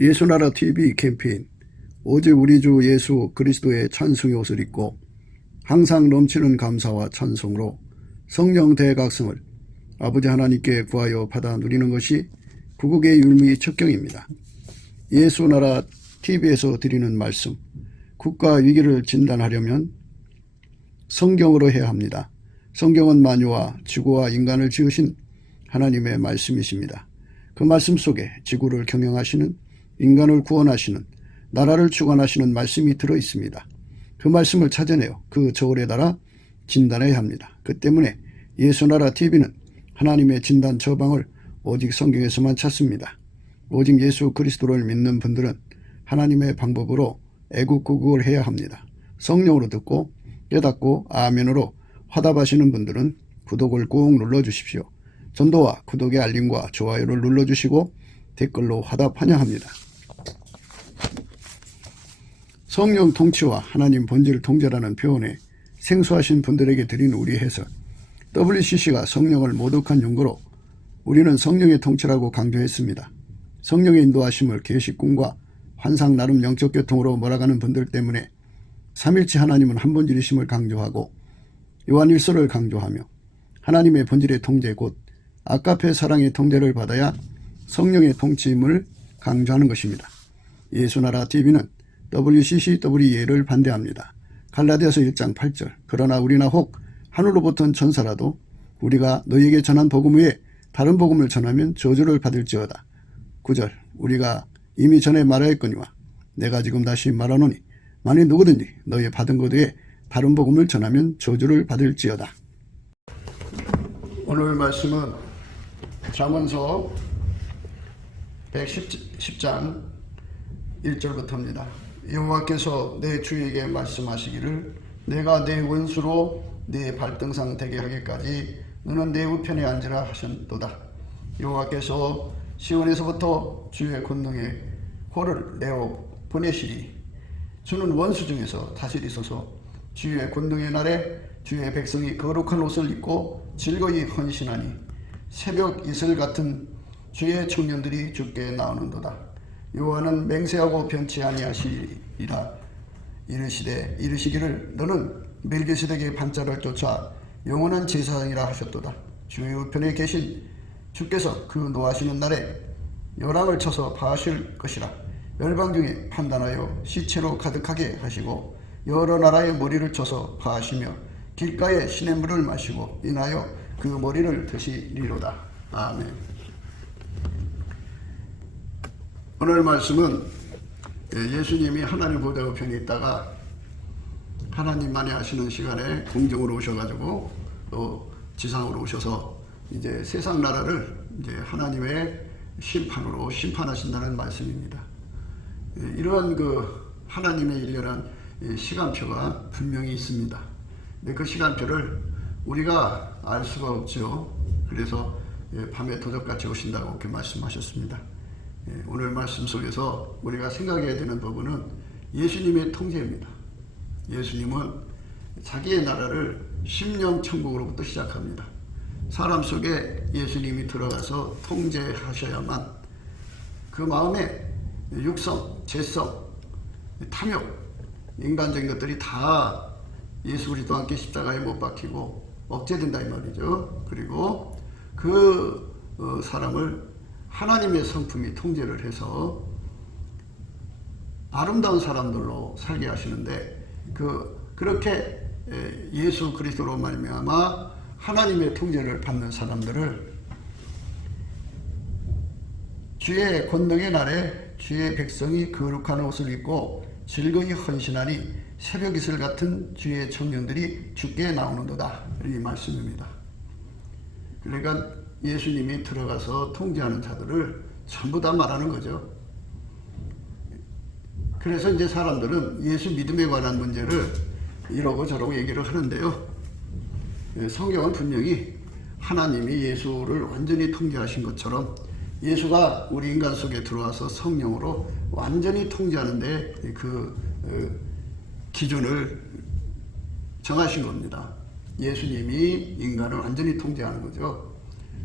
예수나라 TV 캠페인 오직 우리 주 예수 그리스도의 찬송의 옷을 입고 항상 넘치는 감사와 찬송으로 성령 대각성을 아버지 하나님께 구하여 받아 누리는 것이 구국의 율무의 첩경입니다. 예수나라 TV에서 드리는 말씀, 국가 위기를 진단하려면 성경으로 해야 합니다. 성경은 만유와 지구와 인간을 지으신 하나님의 말씀이십니다. 그 말씀 속에 지구를 경영하시는, 인간을 구원하시는, 나라를 주관하시는 말씀이 들어있습니다. 그 말씀을 찾아내어 그 저울에 달아 진단해야 합니다. 그 때문에 예수나라 TV는 하나님의 진단 처방을 오직 성경에서만 찾습니다. 오직 예수 그리스도를 믿는 분들은 하나님의 방법으로 애국구국을 해야 합니다. 성령으로 듣고 깨닫고 아멘으로 화답하시는 분들은 구독을 꾹 눌러주십시오. 전도와 구독의 알림과 좋아요를 눌러주시고 댓글로 화답 환영합니다. 성령 통치와 하나님 본질 통제라는 표현에 생소하신 분들에게 드린 우리 해석, WCC가 성령을 모독한 용어로 우리는 성령의 통치라고 강조했습니다. 성령의 인도하심을 계시꿈과 환상 나름 영적 교통으로 몰아가는 분들 때문에 삼일체 하나님은 한 본질이심을 강조하고 요한일서를 강조하며 하나님의 본질의 통제 곧 아가페 사랑의 통제를 받아야 성령의 통치임을 강조하는 것입니다. 예수나라 TV는 WCCWE를 반대합니다. 갈라디아서 1장 8절 그러나 우리나 혹 하늘로부터 전사라도 우리가 너희에게 전한 복음 외에 다른 복음을 전하면 저주를 받을지어다. 9절 우리가 이미 전에 말하였거니와 내가 지금 다시 말하노니 만일 누구든지 너희 받은 것 외에 다른 복음을 전하면 저주를 받을지어다. 오늘 말씀은 잠언서 110장 1절부터입니다. 여호와께서 내 주에게 말씀하시기를 내가 내 원수로 내 발등상 되게 하기까지 너는 내 우편에 앉으라 하셨도다. 여호와께서 시온에서부터 주의 권능에 호를 내어 보내시리. 주는 원수 중에서 다스리소서. 주의 권능의 날에 주의 백성이 거룩한 옷을 입고 즐거이 헌신하니 새벽 이슬 같은 주의 청년들이 주께 나오는도다. 여호와는 맹세하고 변치 아니하시리라. 이르시기를 너는 멜기세덱의 반자를 쫓아 영원한 제사장이라 하셨도다. 주의 우편에 계신 주께서 그 노하시는 날에 열왕을 쳐서 파하실 것이라. 열방 중에 판단하여 시체로 가득하게 하시고 여러 나라의 머리를 쳐서 파하시며 길가에 시냇물을 마시고 인하여 그 머리를 드시리로다. 아멘. 오늘 말씀은 예수님이 하나님 보좌 우편에 있다가 하나님만이 하시는 시간에 공중으로 오셔가지고 또 지상으로 오셔서 이제 세상 나라를 이제 하나님의 심판으로 심판하신다는 말씀입니다. 이러한 그 하나님의 일련한 시간표가 분명히 있습니다. 근데 그 시간표를 우리가 알 수가 없죠. 그래서 밤에 도적같이 오신다고 그렇게 말씀하셨습니다. 오늘 말씀 속에서 우리가 생각해야 되는 부분은 예수님의 통제입니다. 예수님은 자기의 나라를 심령천국으로부터 시작합니다. 사람 속에 예수님이 들어가서 통제하셔야만 그 마음에 육성, 재성, 탐욕, 인간적인 것들이 다 예수 그리스도와 함께 십자가에 못 박히고 억제된다 이 말이죠. 그리고 그 사람을 하나님의 성품이 통제를 해서 아름다운 사람들로 살게 하시는데 그렇게 예수 그리스도로 말미암아 하나님의 통제를 받는 사람들을 주의 권능의 날에 주의 백성이 거룩한 옷을 입고 즐거이 헌신하니 새벽 이슬 같은 주의 청년들이 주께 나오는도다. 이 말씀입니다. 그러니까 예수님이 들어가서 통제하는 자들을 전부 다 말하는 거죠. 그래서 이제 사람들은 예수 믿음에 관한 문제를 이러고 저러고 얘기를 하는데요. 성경은 분명히 하나님이 예수를 완전히 통제하신 것처럼 예수가 우리 인간 속에 들어와서 성령으로 완전히 통제하는데 그 기준을 정하신 겁니다. 예수님이 인간을 완전히 통제하는 거죠.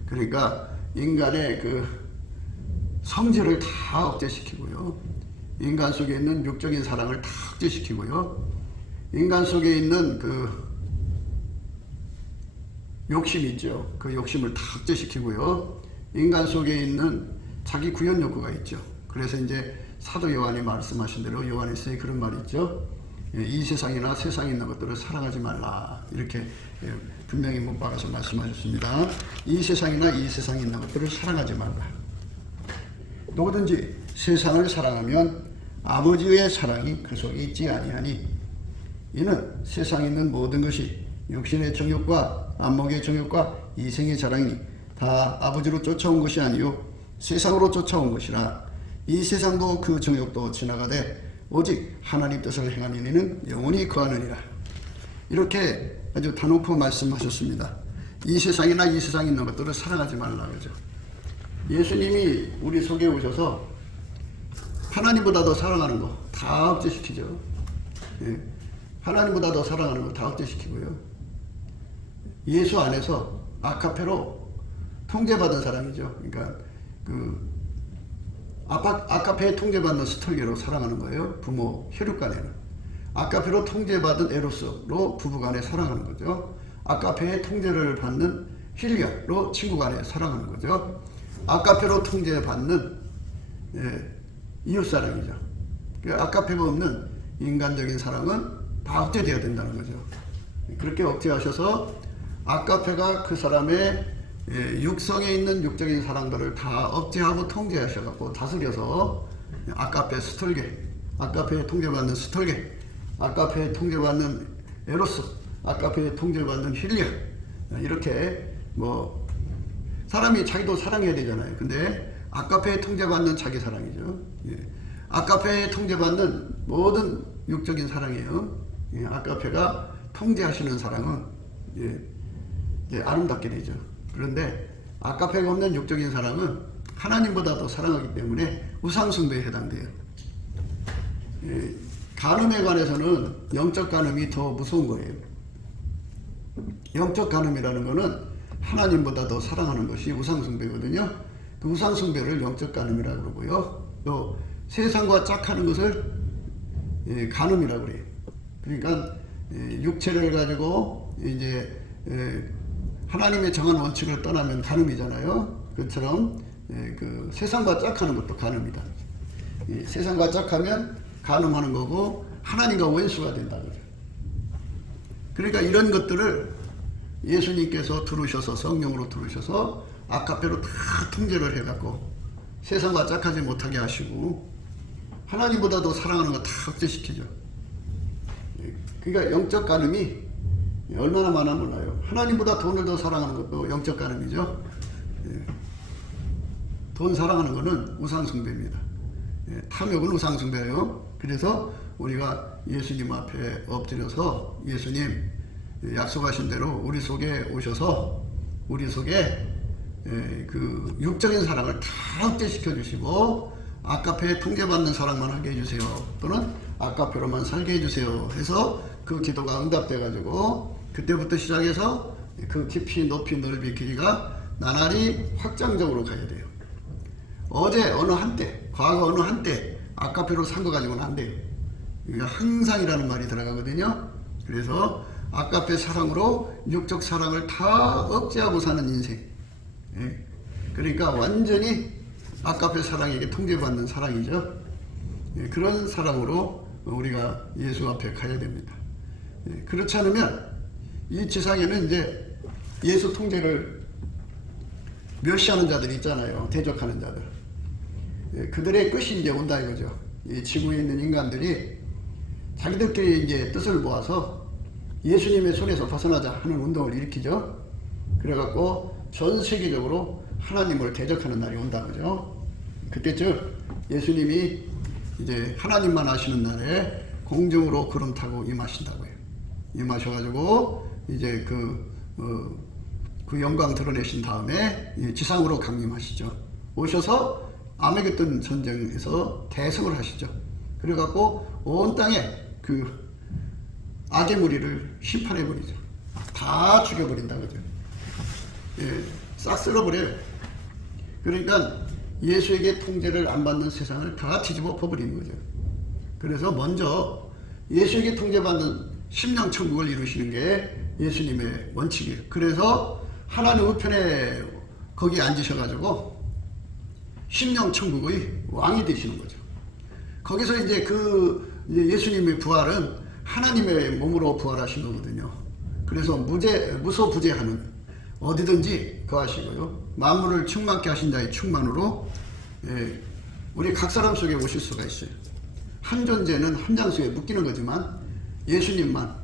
그러니까 인간의 그 성질을 다 억제시키고요. 인간 속에 있는 육적인 사랑을 다 억제시키고요. 인간 속에 있는 그 욕심 있죠. 그 욕심을 다 억제시키고요. 인간 속에 있는 자기 구현 욕구가 있죠. 그래서 이제 사도 요한이 말씀하신 대로 요한일서에 그런 말이 있죠. 이 세상이나 세상에 있는 것들을 사랑하지 말라. 이렇게 분명히 못 박아서 말씀하셨습니다. 이 세상이나 이 세상에 있는 것들을 사랑하지 말라. 누구든지 세상을 사랑하면 아버지의 사랑이 그 속에 있지 아니하니 이는 세상에 있는 모든 것이 육신의 정욕과 안목의 정욕과 이생의 자랑이니 다 아버지로 쫓아온 것이 아니요 세상으로 쫓아온 것이라. 이 세상도 그 정욕도 지나가되 오직 하나님 뜻을 행하는 이는 영원히 거하느니라. 이렇게 아주 단호코 말씀하셨습니다. 이 세상이나 이 세상에 있는 것들을 사랑하지 말라 그러죠. 예수님이 우리 속에 오셔서 하나님보다 더 사랑하는 거 다 억제시키죠. 예. 하나님보다 더 사랑하는 거 다 억제시키고요. 예수 안에서 아카페로 통제받은 사람이죠. 그러니까 그 아카페에 통제받는 스톨게로 사랑하는 거예요. 부모 혈육 간에는. 아카페로 통제받은 에로스로 부부간에 사랑하는 거죠. 아카페의 통제를 받는 힐리아로 친구간에 사랑하는 거죠. 아카페로 통제받는 이웃사랑이죠. 아카페가 없는 인간적인 사랑은 다 억제되어야 된다는 거죠. 그렇게 억제하셔서 아카페가 그 사람의 육성에 있는 육적인 사랑들을 다 억제하고 통제하셔갖고 다스려서 아카페 스톨게, 아카페에 통제받는 스톨게, 아카페에 통제받는 에로스, 아카페에 통제받는 힐리아, 이렇게 뭐 사람이 자기도 사랑해야 되잖아요. 근데 아카페에 통제받는 자기 사랑이죠. 아카페에 통제받는 모든 육적인 사랑이에요. 아카페가 통제하시는 사랑은 아름답게 되죠. 그런데 아카페가 없는 육적인 사랑은 하나님보다 더 사랑하기 때문에 우상숭배에 해당돼요. 간음에 관해서는 영적 간음이 더 무서운 거예요. 영적 간음이라는 거는 하나님보다 더 사랑하는 것이 우상숭배거든요. 그 우상숭배를 영적 간음이라고 그러고요. 또 세상과 짝하는 것을 간음이라고 그래요. 그러니까 육체를 가지고 이제 하나님의 정한 원칙을 떠나면 간음이잖아요. 그처럼 그 세상과 짝하는 것도 간음이다. 세상과 짝하면 간음하는 거고 하나님과 원수가 된다. 그러니까 이런 것들을 예수님께서 들으셔서 성령으로 들으셔서 아카페로 다 통제를 해갖고 세상과 짝하지 못하게 하시고 하나님보다 더 사랑하는 거 다 억제시키죠. 그러니까 영적 간음이 얼마나 많아 몰라요. 하나님보다 돈을 더 사랑하는 것도 영적 간음이죠. 돈 사랑하는 거는 우상숭배입니다. 탐욕은 우상숭배예요. 그래서 우리가 예수님 앞에 엎드려서 예수님 약속하신 대로 우리 속에 오셔서 우리 속에 그 육적인 사랑을 다 억제시켜 주시고 아카페에 통제받는 사랑만 하게 해주세요. 또는 아카페로만 살게 해주세요. 해서 그 기도가 응답돼 가지고 그때부터 시작해서 그 깊이 높이 넓이 길이가 나날이 확장적으로 가야 돼요. 어제 어느 한때, 과거 어느 한때 아카페로 산 거 가지고는 안 돼요. 항상이라는 말이 들어가거든요. 그래서 아카페 사랑으로 육적 사랑을 다 억제하고 사는 인생. 그러니까 완전히 아카페 사랑에게 통제받는 사랑이죠. 그런 사랑으로 우리가 예수 앞에 가야 됩니다. 그렇지 않으면 이 지상에는 이제 예수 통제를 멸시하는 자들이 있잖아요. 대적하는 자들. 그들의 끝이 이제 온다 이거죠. 이 지구에 있는 인간들이 자기들끼리 이제 뜻을 모아서 예수님의 손에서 벗어나자 하는 운동을 일으키죠. 그래갖고 전 세계적으로 하나님을 대적하는 날이 온다 그죠. 그때쯤 예수님이 이제 하나님만 아시는 날에 공중으로 구름 타고 임하신다고요. 임하셔가지고 이제 그 영광 드러내신 다음에 지상으로 강림하시죠. 오셔서 아메게돈 전쟁에서 대승을 하시죠. 그래갖고 온 땅에 그 악의 무리를 심판해버리죠. 다 죽여버린다 그죠. 싹 쓸어버려요. 그러니까 예수에게 통제를 안 받는 세상을 다 뒤집어 엎어버리는 거죠. 그래서 먼저 예수에게 통제받는 심령천국을 이루시는 게 예수님의 원칙이에요. 그래서 하나님 우편에 거기 앉으셔가지고 심령천국의 왕이 되시는 거죠. 거기서 이제 이제 예수님의 부활은 하나님의 몸으로 부활하신 거거든요. 그래서 무소부재하는, 어디든지 거하시고요. 만물을 충만케 하신 자의 충만으로 우리 각 사람 속에 오실 수가 있어요. 한 존재는 한 장소에 묶이는 거지만 예수님만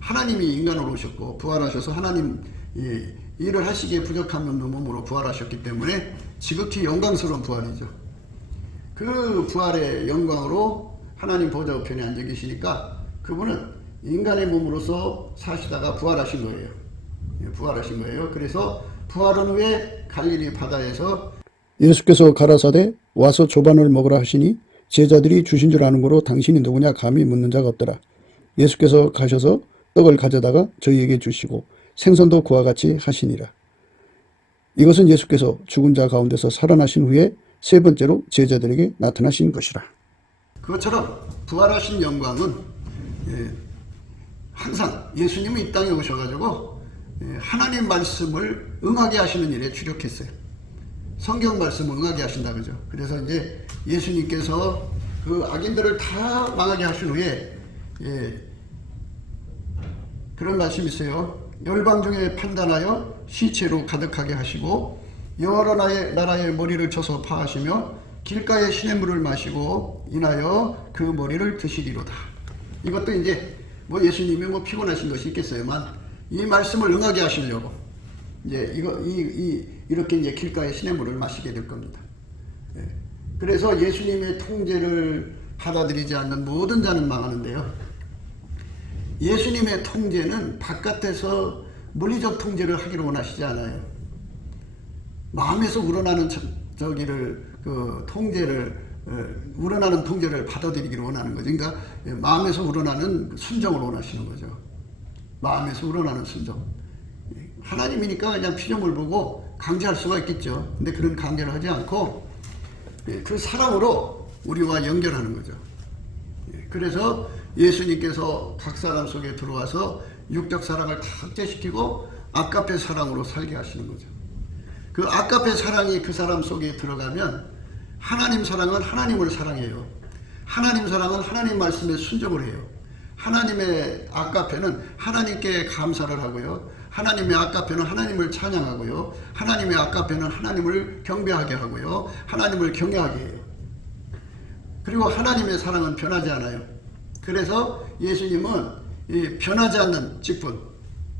하나님이 인간으로 오셨고 부활하셔서 하나님 일을 하시기에 부족함이 없는 몸으로 부활하셨기 때문에 지극히 영광스러운 부활이죠. 그 부활의 영광으로 하나님 보좌 우편에 앉아 계시니까 그분은 인간의 몸으로서 사시다가 부활하신 거예요. 부활하신 거예요. 그래서 부활한 후에 갈릴리 바다에서 예수께서 가라사대 와서 조반을 먹으라 하시니 제자들이 주신 줄 아는 거로 당신이 누구냐 감히 묻는 자가 없더라. 예수께서 가셔서 떡을 가져다가 저희에게 주시고 생선도 그와 같이 하시니라. 이것은 예수께서 죽은 자 가운데서 살아나신 후에 세 번째로 제자들에게 나타나신 것이라. 그것처럼 부활하신 영광은 항상 예수님은 이 땅에 오셔가지고 하나님 말씀을 응하게 하시는 일에 주력했어요. 성경 말씀을 응하게 하신다 그죠. 그래서 이제 예수님께서 그 악인들을 다 망하게 하신 후에 그런 말씀이 있어요. 열방 중에 판단하여 시체로 가득하게 하시고 여러 나라의 머리를 쳐서 파하시며 길가에 시냇물을 마시고 인하여 그 머리를 드시리로다. 이것도 이제 뭐 예수님이 피곤하신 것이 있겠어요만 이 말씀을 응하게 하시려고 이제 이렇게 이제 길가에 시냇물을 마시게 될 겁니다. 그래서 예수님의 통제를 받아들이지 않는 모든 자는 망하는데요. 예수님의 통제는 바깥에서 물리적 통제를 하기를 원하시지 않아요. 마음에서 우러나는 우러나는 통제를 받아들이기를 원하는 거죠. 그러니까 마음에서 우러나는 순종을 원하시는 거죠. 마음에서 우러나는 순종. 하나님이니까 그냥 피조물 보고 강제할 수가 있겠죠. 근데 그런 강제를 하지 않고 그 사랑으로 우리와 연결하는 거죠. 그래서 예수님께서 각 사람 속에 들어와서 육적 사랑을 다 삭제시키고 아가페 사랑으로 살게 하시는 거죠. 그 아가페 사랑이 그 사람 속에 들어가면 하나님 사랑은 하나님을 사랑해요. 하나님 사랑은 하나님 말씀에 순종을 해요. 하나님의 아가페는 하나님께 감사를 하고요. 하나님의 아가페는 하나님을 찬양하고요. 하나님의 아가페는 하나님을 경배하게 하고요. 하나님을 경외하게 해요. 그리고 하나님의 사랑은 변하지 않아요. 그래서 예수님은 이 변하지 않는 직분,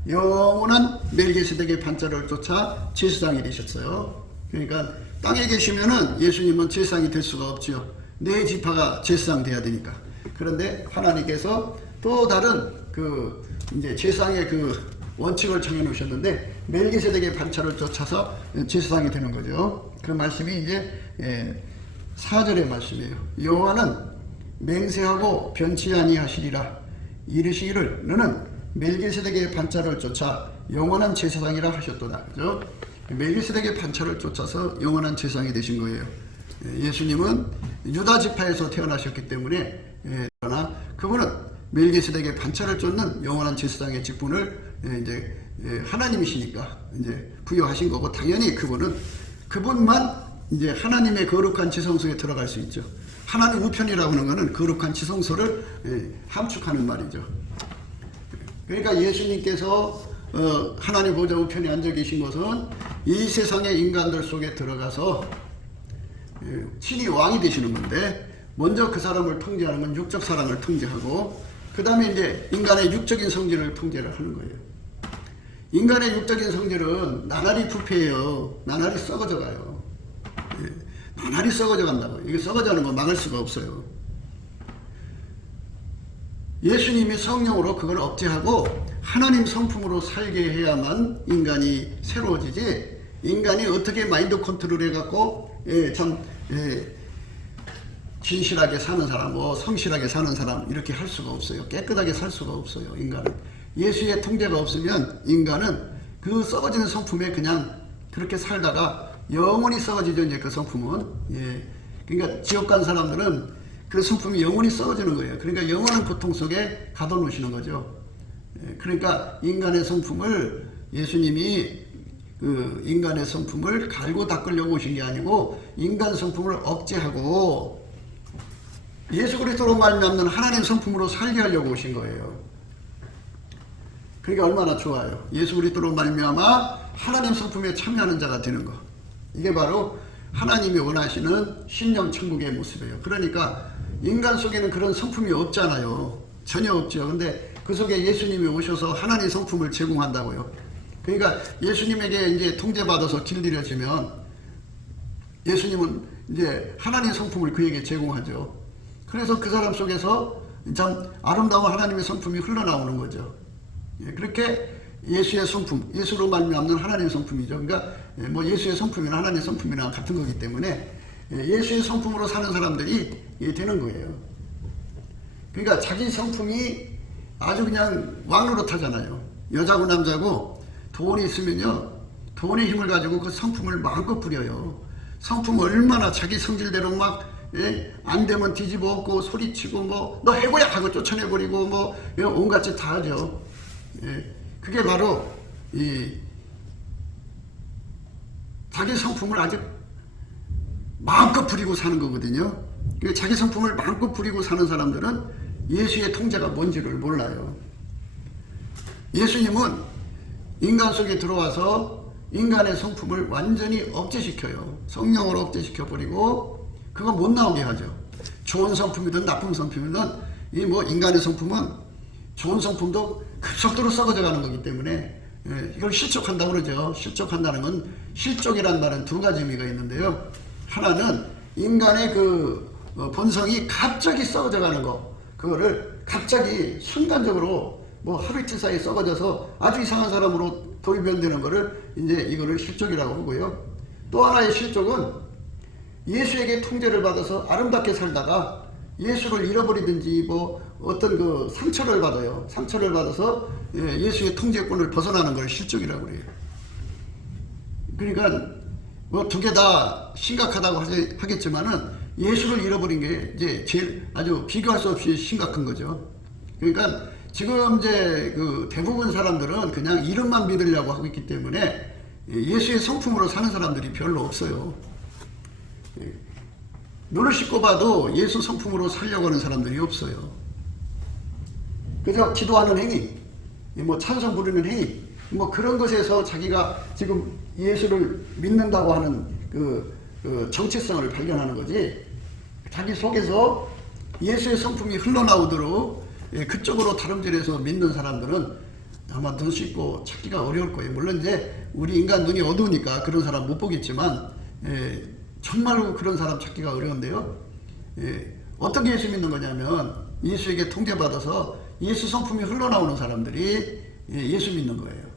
영원한 멜기세덱의 반자를 쫓아 제사장이 되셨어요. 그러니까 땅에 계시면은 예수님은 제사장이 될 수가 없지요. 네 지파가 제사장 돼야 되니까. 그런데 하나님께서 또 다른 이제 제사장의 원칙을 정해 놓으셨는데 멜기세덱의 반차를 쫓아서 제사장이 되는 거죠. 그 말씀이 이제 4절의 말씀이에요. 여호와는 맹세하고 변치 아니하시리라. 이르시기를 너는 멜기세덱의 반차를 쫓아 영원한 제사장이라 하셨도다. 그죠? 멜기세덱의 반차를 쫓아서 영원한 제사장이 되신 거예요. 예수님은 유다 지파에서 태어나셨기 때문에 그러나 그분은 멜기세덱의 반차를 쫓는 영원한 제사장의 직분을 이제 하나님이시니까 이제 부여하신 거고 당연히 그분만 이제 하나님의 거룩한 지성소에 들어갈 수 있죠. 하나님 우편이라고 하는 것은 거룩한 지성소를 함축하는 말이죠. 그러니까 예수님께서 하나님 보좌 우편에 앉아 계신 것은 이 세상의 인간들 속에 들어가서 친히 왕이 되시는 건데 먼저 그 사람을 통제하는 건 육적 사랑을 통제하고 그 다음에 이제 인간의 육적인 성질을 통제를 하는 거예요. 인간의 육적인 성질은 나날이 부패해요. 나날이 썩어져 가요. 나날이 썩어져 간다고. 이게 썩어져가는 거 막을 수가 없어요. 예수님이 성령으로 그걸 억제하고 하나님 성품으로 살게 해야만 인간이 새로워지지 인간이 어떻게 마인드 컨트롤 해갖고 진실하게 사는 사람, 성실하게 사는 사람 이렇게 할 수가 없어요. 깨끗하게 살 수가 없어요. 인간은. 예수의 통제가 없으면 인간은 그 썩어지는 성품에 그냥 그렇게 살다가 영원히 썩어지죠. 이제 그 성품은. 예. 그러니까 지옥 간 사람들은 그 성품이 영원히 썩어지는 거예요. 그러니까 영원한 고통 속에 가둬놓으시는 거죠. 예. 그러니까 인간의 성품을 예수님이 그 인간의 성품을 갈고 닦으려고 오신 게 아니고 인간 성품을 억제하고 예수 그리스도로 말미암는 하나님 성품으로 살게 하려고 오신 거예요. 그러니까 얼마나 좋아요. 예수 그리스도로 말미암아 하나님 성품에 참여하는 자가 되는 거. 이게 바로 하나님이 원하시는 신령 천국의 모습이에요. 그러니까 인간 속에는 그런 성품이 없잖아요. 전혀 없죠. 근데 그 속에 예수님이 오셔서 하나님 성품을 제공한다고요. 그러니까 예수님에게 이제 통제받아서 길들여지면 예수님은 이제 하나님 성품을 그에게 제공하죠. 그래서 그 사람 속에서 참 아름다운 하나님의 성품이 흘러나오는 거죠. 그렇게 예수의 성품, 예수로 말미암는 하나님의 성품이죠. 그러니까 뭐 예수의 성품이나 하나님의 성품이나 같은 거기 때문에 예수의 성품으로 사는 사람들이 되는 거예요. 그러니까 자기 성품이 아주 그냥 왕노릇하잖아요. 여자고 남자고 돈이 있으면요, 돈의 힘을 가지고 그 성품을 마음껏 부려요. 성품 얼마나 자기 성질대로 막 안 되면 뒤집어 엎고 소리치고 뭐 너 해고야 하고 쫓아내버리고 뭐 온갖 짓 다 하죠. 그게 바로 이 자기 성품을 아주 마음껏 부리고 사는 거거든요. 자기 성품을 마음껏 부리고 사는 사람들은 예수의 통제가 뭔지를 몰라요. 예수님은 인간 속에 들어와서 인간의 성품을 완전히 억제시켜요. 성령으로 억제시켜버리고 그거 못 나오게 하죠. 좋은 성품이든 나쁜 성품이든 이 뭐 인간의 성품은 좋은 성품도 급속도로 썩어져 가는 거기 때문에 이걸 실족한다고 그러죠. 실족한다는 건 실족이란 말은 두 가지 의미가 있는데요. 하나는 인간의 그 본성이 갑자기 썩어져 가는 거, 그거를 갑자기 순간적으로 뭐 하루 이틀 사이에 썩어져서 아주 이상한 사람으로 돌변되는 거를 이제 이거를 실족이라고 하고요. 또 하나의 실족은 예수에게 통제를 받아서 아름답게 살다가 예수를 잃어버리든지 뭐 어떤 그 상처를 받아요. 상처를 받아서 예수의 통제권을 벗어나는 걸 실족이라고 그래요. 그러니까 뭐 두 개 다 심각하다고 하겠지만은 예수를 잃어버린 게 이제 제일 아주 비교할 수 없이 심각한 거죠. 그러니까 지금 이제 그 대부분 사람들은 그냥 이름만 믿으려고 하고 있기 때문에 예수의 성품으로 사는 사람들이 별로 없어요. 눈을 씻고 봐도 예수 성품으로 살려고 하는 사람들이 없어요. 그저 기도하는 행위, 뭐 찬송 부르는 행위, 뭐 그런 것에서 자기가 지금 예수를 믿는다고 하는 그 정체성을 발견하는 거지, 자기 속에서 예수의 성품이 흘러나오도록 그쪽으로 다름질해서 믿는 사람들은 아마 눈 씻고 찾기가 어려울 거예요. 물론 이제 우리 인간 눈이 어두우니까 그런 사람 못 보겠지만 정말로 그런 사람 찾기가 어려운데요. 어떻게 예수 믿는 거냐면 예수에게 통제받아서 예수 성품이 흘러나오는 사람들이 예수 믿는 거예요.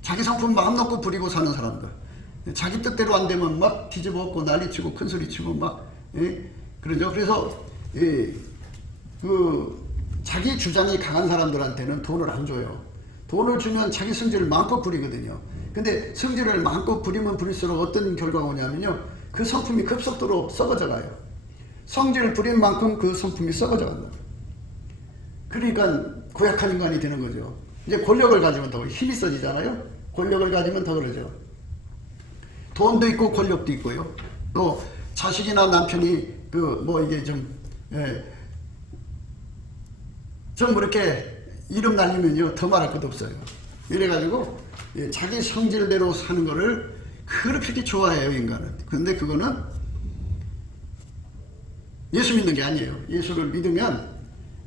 자기 성품 마음 놓고 부리고 사는 사람들, 자기 뜻대로 안 되면 막 뒤집어 엎고 난리치고 큰소리치고 막 그러죠. 그래서 그 자기 주장이 강한 사람들한테는 돈을 안 줘요. 돈을 주면 자기 성질을 마음껏 부리거든요. 근데 성질을 마음껏 부리면 부릴수록 어떤 결과가 오냐면요, 그 성품이 급속도로 썩어져 가요. 성질을 부린 만큼 그 성품이 썩어져 간다. 그러니까 고약한 인간이 되는 거죠. 이제 권력을 가지면 더 힘이 써지잖아요. 권력을 가지면 더 그러죠. 돈도 있고 권력도 있고요. 또 자식이나 남편이 그 뭐 이게 좀 이렇게 이름 날리면요 더 말할 것도 없어요. 이래가지고 자기 성질대로 사는 거를 그렇게 좋아해요, 인간은. 그런데 그거는 예수 믿는 게 아니에요. 예수를 믿으면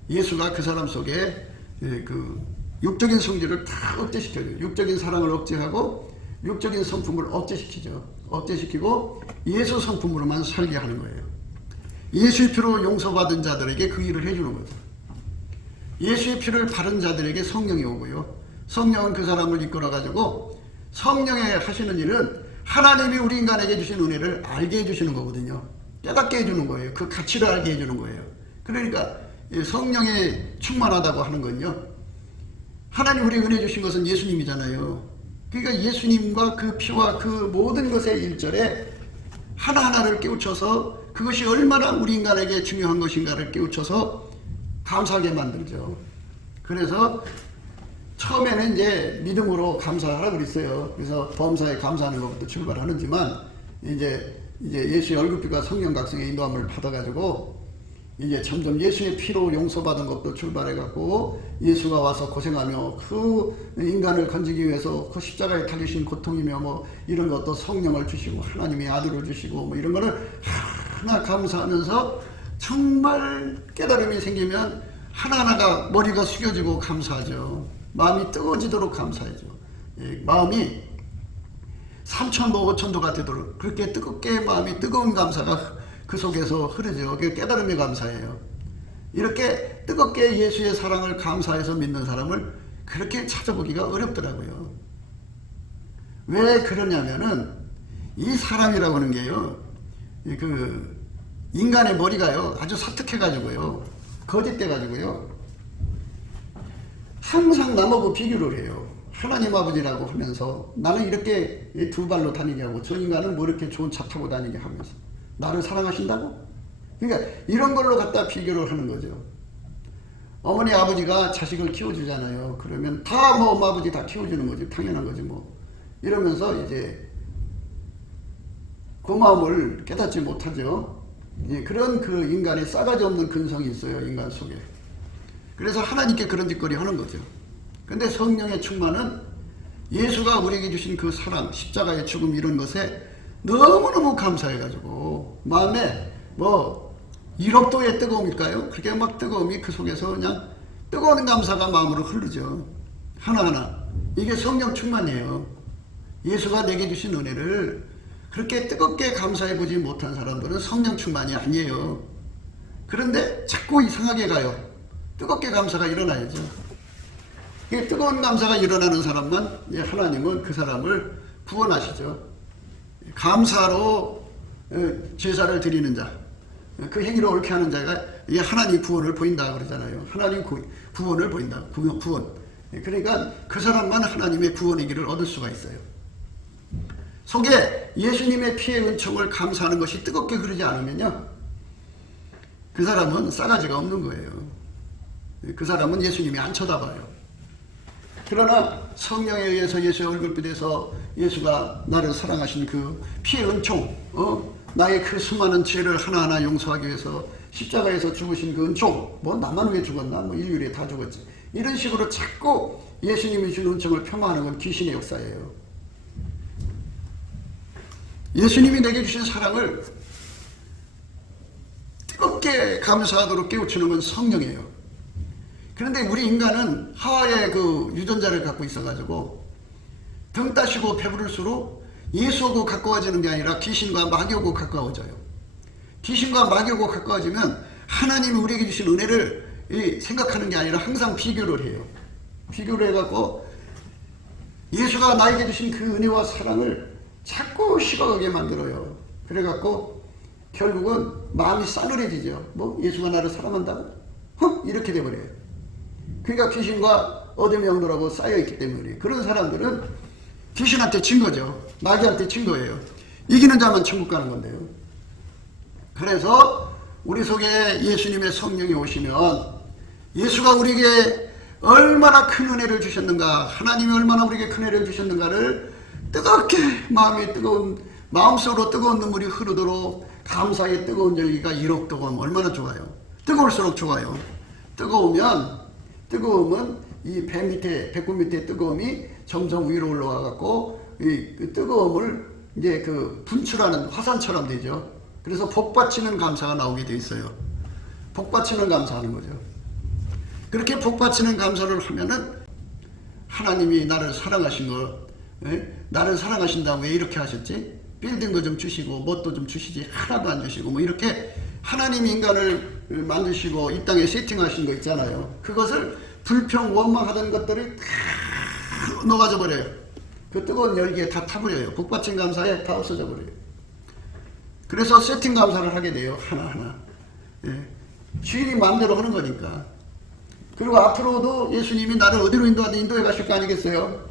예수가 그 사람 속에 그 육적인 성질을 다 억제시켜요. 육적인 사랑을 억제하고 육적인 성품을 억제시키죠. 억제시키고 예수 성품으로만 살게 하는 거예요. 예수의 피로 용서받은 자들에게 그 일을 해주는 거죠. 예수의 피를 바른 자들에게 성령이 오고요. 성령은 그 사람을 이끌어가지고 성령의 하시는 일은 하나님이 우리 인간에게 주신 은혜를 알게 해주시는 거거든요. 깨닫게 해주는 거예요. 그 가치를 알게 해주는 거예요. 그러니까 성령에 충만하다고 하는 건요, 하나님 우리 은혜 주신 것은 예수님이잖아요. 그러니까 예수님과 그 피와 그 모든 것의 일절에 하나하나를 깨우쳐서 그것이 얼마나 우리 인간에게 중요한 것인가를 깨우쳐서 감사하게 만들죠. 그래서 처음에는 이제 믿음으로 감사하라고 그랬어요. 그래서 범사에 감사하는 것부터 출발하는지만 이제 예수의 얼굴빛과 성령 각성의 인도함을 받아가지고 이제 점점 예수의 피로 용서받은 것도 출발해갖고 예수가 와서 고생하며 그 인간을 건지기 위해서 그 십자가에 달리신 고통이며 뭐 이런 것도 성령을 주시고 하나님의 아들을 주시고 뭐 이런 거를 하나 감사하면서 정말 깨달음이 생기면 하나하나가 머리가 숙여지고 감사하죠. 마음이 뜨거워지도록 감사하죠. 마음이 3,000도 5,000도가 되도록 그렇게 뜨겁게 마음이 뜨거운 감사가 그 속에서 흐르죠. 그게 깨달음의 감사예요. 이렇게 뜨겁게 예수의 사랑을 감사해서 믿는 사람을 그렇게 찾아보기가 어렵더라고요. 왜 그러냐면은 이 사람이라고 하는 게요, 그 인간의 머리가요 아주 사특해가지고요, 거짓돼가지고요, 항상 남하고 비교를 해요. 하나님 아버지라고 하면서 나는 이렇게 두 발로 다니게 하고 저 인간은 뭐 이렇게 좋은 차 타고 다니게 하면서 나를 사랑하신다고? 그러니까 이런 걸로 갖다 비교를 하는 거죠. 어머니 아버지가 자식을 키워주잖아요. 그러면 다 뭐 엄마 아버지 다 키워주는 거지, 당연한 거지 뭐. 이러면서 이제 그 마음을 깨닫지 못하죠. 그런 그 인간의 싸가지 없는 근성이 있어요, 인간 속에. 그래서 하나님께 그런 짓거리 하는 거죠. 근데 성령의 충만은 예수가 우리에게 주신 그 사랑, 십자가의 죽음 이런 것에 너무너무 감사해가지고 마음에 뭐 1억 도의 뜨거움일까요? 그렇게 막 뜨거움이 그 속에서 그냥 뜨거운 감사가 마음으로 흐르죠. 하나하나. 이게 성령 충만이에요. 예수가 내게 주신 은혜를 그렇게 뜨겁게 감사해보지 못한 사람들은 성령 충만이 아니에요. 그런데 자꾸 이상하게 가요. 뜨겁게 감사가 일어나야죠. 이 뜨거운 감사가 일어나는 사람만 하나님은 그 사람을 구원하시죠. 감사로 제사를 드리는 자, 그 행위를 옳게 하는 자가 하나님 구원을 보인다 그러잖아요. 하나님 구원을 보인다. 구원. 그러니까 그 사람만 하나님의 구원의 길을 얻을 수가 있어요. 속에 예수님의 피의 은총을 감사하는 것이 뜨겁게 흐르지 않으면요, 그 사람은 싸가지가 없는 거예요. 그 사람은 예수님이 안 쳐다봐요. 그러나 성령에 의해서 예수의 얼굴빛에서 예수가 나를 사랑하신 그 피의 은총, 나의 그 수많은 죄를 하나하나 용서하기 위해서 십자가에서 죽으신 그 은총, 뭐 나만 왜 죽었나, 뭐 인류에 다 죽었지, 이런 식으로 자꾸 예수님이 준 은총을 폄하하는 건 귀신의 역사예요. 예수님이 내게 주신 사랑을 뜨겁게 감사하도록 깨우치는 건 성령이에요. 그런데 우리 인간은 하와의 그 유전자를 갖고 있어가지고 등 따시고 배부를수록 예수하고 가까워지는 게 아니라 귀신과 마귀하고 가까워져요. 귀신과 마귀하고 가까워지면 하나님이 우리에게 주신 은혜를 생각하는 게 아니라 항상 비교를 해요. 비교를 해갖고 예수가 나에게 주신 그 은혜와 사랑을 자꾸 시각하게 만들어요. 그래갖고 결국은 마음이 싸늘해지죠. 뭐 예수가 나를 사랑한다고? 이렇게 돼버려요. 그러니까 귀신과 어둠의 영들하고 쌓여있기 때문에 그런 사람들은 귀신한테 진 거죠. 마귀한테 진 거예요. 이기는 자만 천국 가는 건데요. 그래서 우리 속에 예수님의 성령이 오시면 예수가 우리에게 얼마나 큰 은혜를 주셨는가, 하나님이 얼마나 우리에게 큰 은혜를 주셨는가를 뜨겁게 마음속으로 뜨거운 눈물이 흐르도록 감사의 뜨거운 열기가 1억 뜨거우면 얼마나 좋아요. 뜨거울수록 좋아요. 뜨거움은 이 배꼽 밑에 뜨거움이 점점 위로 올라와 갖고 그 뜨거움을 이제 그 분출하는 화산처럼 되죠. 그래서 복받치는 감사가 나오게 돼 있어요. 복받치는 감사하는 거죠. 그렇게 복받치는 감사를 하면은 하나님이 나를 사랑하신 거, 나를 사랑하신다고 왜 이렇게 하셨지? 빌딩도 좀 주시고 뭣도 좀 주시지 하나도 안 주시고 뭐 이렇게 하나님이 인간을 만드시고 이 땅에 세팅하신 거 있잖아요. 그것을 불평 원망하던 것들을 다 녹아져 버려요. 그 뜨거운 열기에 다 타버려요. 복받친 감사에 다 없어져 버려요. 그래서 세팅 감사를 하게 돼요. 하나하나. 주인이 마음대로 하는 거니까. 그리고 앞으로도 예수님이 나를 어디로 인도하든 인도해 가실 거 아니겠어요?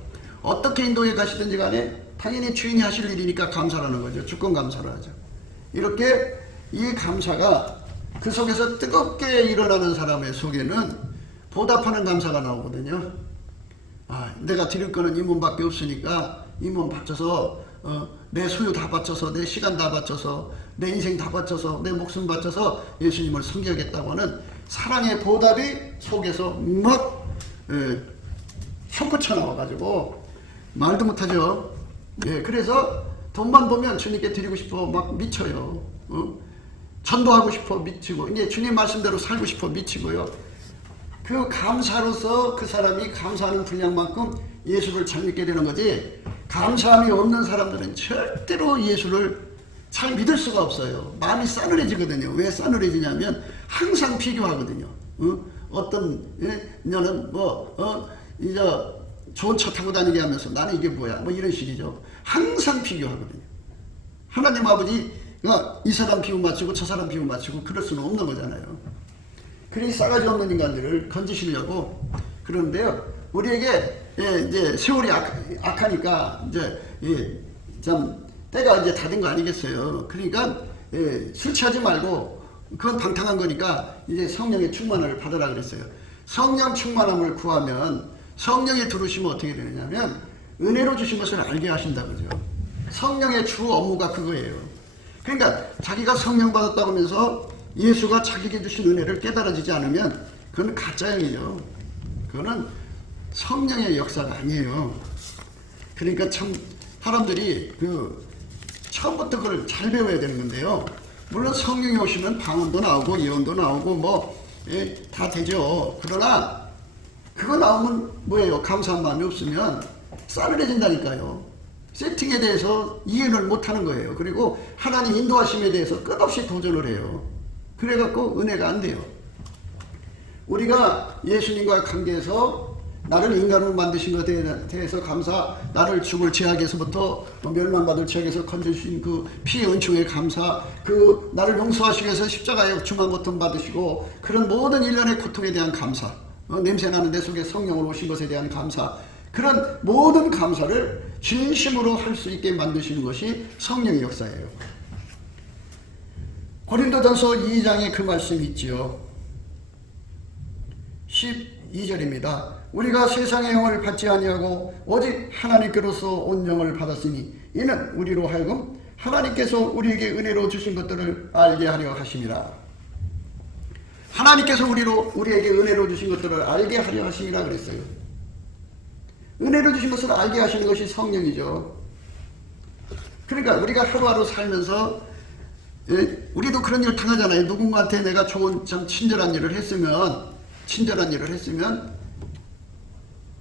어떻게 인도에 가시든지 간에 당연히 주인이 하실 일이니까 감사하는 거죠. 주권 감사를 하죠. 이렇게 이 감사가 그 속에서 뜨겁게 일어나는 사람의 속에는 보답하는 감사가 나오거든요. 내가 드릴 거는 이 몸밖에 없으니까 이 몸 바쳐서 내 소유 다 바쳐서 내 시간 다 바쳐서 내 인생 다 바쳐서 내 목숨 바쳐서 예수님을 섬기겠다고 하는 사랑의 보답이 속에서 막 솟구쳐 나와가지고 말도 못하죠. 그래서 돈만 보면 주님께 드리고 싶어 막 미쳐요. 전도하고 싶어 미치고 이제 주님 말씀대로 살고 싶어 미치고요. 그 감사로서 그 사람이 감사하는 분량만큼 예수를 잘 믿게 되는 거지, 감사함이 없는 사람들은 절대로 예수를 잘 믿을 수가 없어요. 마음이 싸늘해지거든요. 왜 싸늘해지냐면 항상 비교하거든요. 어떤 년은 이제 좋은 차 타고 다니게 하면서 나는 이게 뭐야 뭐 이런 식이죠. 항상 비교하거든요. 하나님 아버지가 이 사람 비유 맞추고 저 사람 비유 맞추고 그럴 수는 없는 거잖아요. 그러니 싸가지 없는 인간들을 건지시려고 그러는데요. 우리에게 이제 세월이 악하니까 이제 참 때가 이제 다 된 거 아니겠어요. 그러니까 술 취하지 말고 그건 방탕한 거니까 이제 성령의 충만을 받으라 그랬어요. 성령 충만함을 구하면 성령이 들으시면 어떻게 되느냐면 은혜로 주신 것을 알게 하신다 그죠. 성령의 주 업무가 그거예요. 그러니까 자기가 성령 받았다고 하면서 예수가 자기에게 주신 은혜를 깨달아지지 않으면 그건 가짜형이죠. 그거는 성령의 역사가 아니에요. 그러니까 참 사람들이 처음부터 그걸 잘 배워야 되는 건데요. 물론 성령이 오시면 방언도 나오고 예언도 나오고 다 되죠. 그러나 그거 나오면 뭐예요? 감사한 마음이 없으면 싸늘해진다니까요. 세팅에 대해서 이해를 못하는 거예요. 그리고 하나님 인도하심에 대해서 끝없이 도전을 해요. 그래갖고 은혜가 안 돼요. 우리가 예수님과 관계에서 나를 인간으로 만드신 것에 대해서 감사, 나를 죽을 죄악에서부터 멸망받을 죄악에서 건져주신 그 피의 은총에 감사, 나를 용서하시기 위해서 십자가에 중한 고통 받으시고 그런 모든 일련의 고통에 대한 감사, 냄새나는 내 속에 성령을 오신 것에 대한 감사, 그런 모든 감사를 진심으로 할 수 있게 만드시는 것이 성령의 역사예요. 고린도전서 2장에 그 말씀이 있지요. 12절입니다. 우리가 세상의 영을 받지 아니하고 오직 하나님께로서 온 영을 받았으니 이는 우리로 하여금 하나님께서 우리에게 은혜로 주신 것들을 알게 하려 하심이라. 하나님께서 우리에게 은혜로 주신 것들을 알게 하려 하심이라 그랬어요. 은혜로 주신 것을 알게 하시는 것이 성령이죠. 그러니까 우리가 하루하루 살면서 우리도 그런 일을 당하잖아요. 누군가한테 내가 좋은 참 친절한 일을 했으면